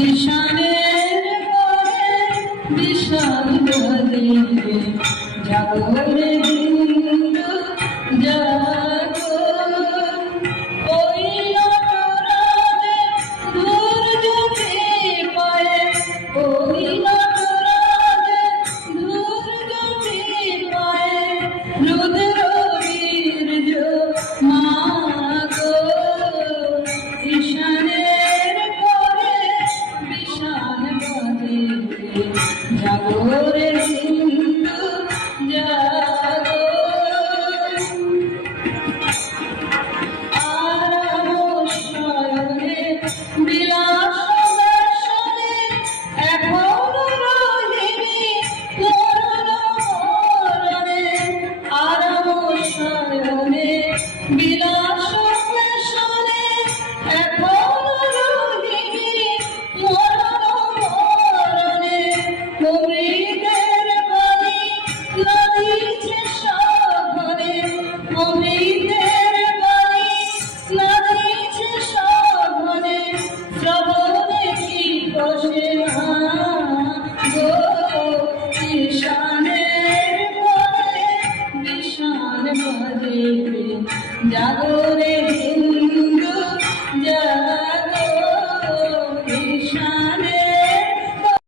ঈশানের পরে বিষাদ বাজিবে জাগরে বিন্দু জাগো ওই নটরাজে ধূর জ্যোতি পায়ে ওই নটরাজে ধূর জ্যোতি পায়ে রুদ্র বীর্য মাগো ঈশানের পরে বিষাদ বাজিবে জাগরে বিন্দু জাগো আরাম শয়নে বিলাস দর্শনে এখনো রহিবি করুণ মরণে আরাম শয়নে বিলাস দর্শনে এখনো রহিবি মরণ মরণে অমৃতের বাণী নদীছে সঘনে অমৃতের বাণী নদীছে সঘনে শ্রবণে কি বসে গো ঈশানের পরে বিষাদ বাজিবে জাগরে